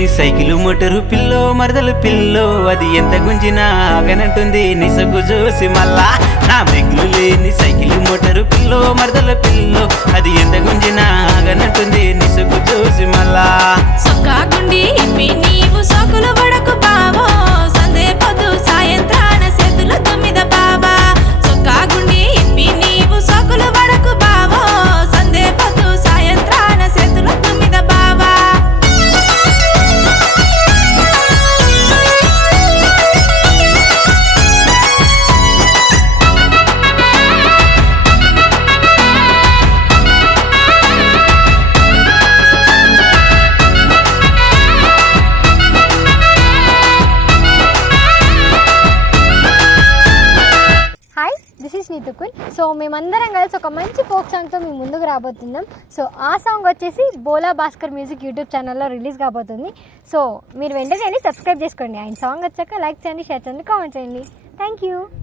లేని cycle motor pillow మరదలు pillow అది ఎంత గుంజినా ఆగనంటుంది నిసగు చూసి మళ్ళా నా బ్రేకులు లేని సైకిల్ మోటారు పిల్లో మరదలు పిల్లో అది ఎంత గుంజినా ఆగనంటుంది నిసగు చూసి మళ్ళా సొక్కాగుండి ఇప్పి నీవు సోకులు వడకు బావో సందే పొద్దు సాయంత్రాన చేతులు తొమ్మిద బావా సొక్కాగుండి ఇప్పి నీవు సోకులు వడకు బావో సందే పొద్దు సాయంత్రాన చేతులు తొమ్మిద బావా హాయ్ దిస్ ఈస్ నీతుకుల్. సో మేమందరం కలిసి ఒక మంచి ఫోక్ సాంగ్తో మీ ముందుకు రాబోతున్నాం. సో ఆ సాంగ్ వచ్చేసి బోలా భాస్కర్ మ్యూజిక్ యూట్యూబ్ ఛానల్లో రిలీజ్ కాబోతుంది. సో మీరు వెంటనే సబ్స్క్రైబ్ చేసుకోండి. ఆయన సాంగ్ వచ్చాక లైక్ చేయండి, షేర్ చేయండి, కామెంట్ చేయండి. Thank you.